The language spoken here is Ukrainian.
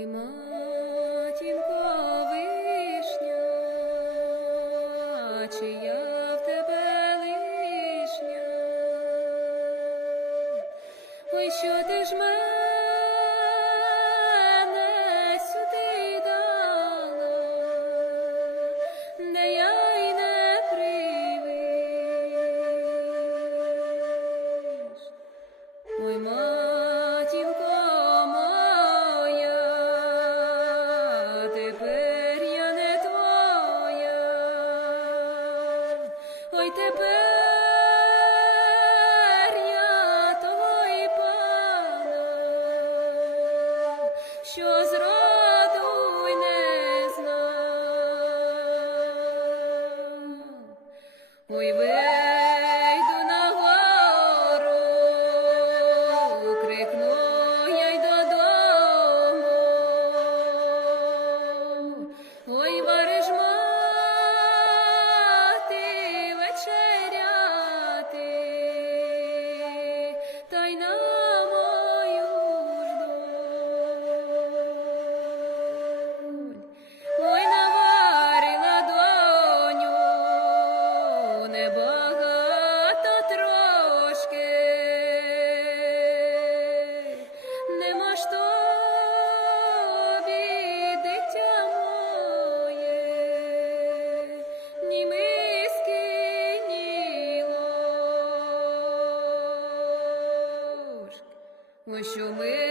Ой, матінко вишня, чи я в тебе лишня? Ой, що ти ж мене сюди дала, де я й не привиш? Ой, матінко моя, тепер я не твоя. Ой, тепер я того й пана, що зроду й не знав. Ой, вийду на гору, крикну я й додому. Ой, вариш мати вечеряти, та й на мою ж доль. Ой, наварила доню, небагато трошки, нема ж тобі, дитя моє, ні миски, ні ложки. Ой, що ми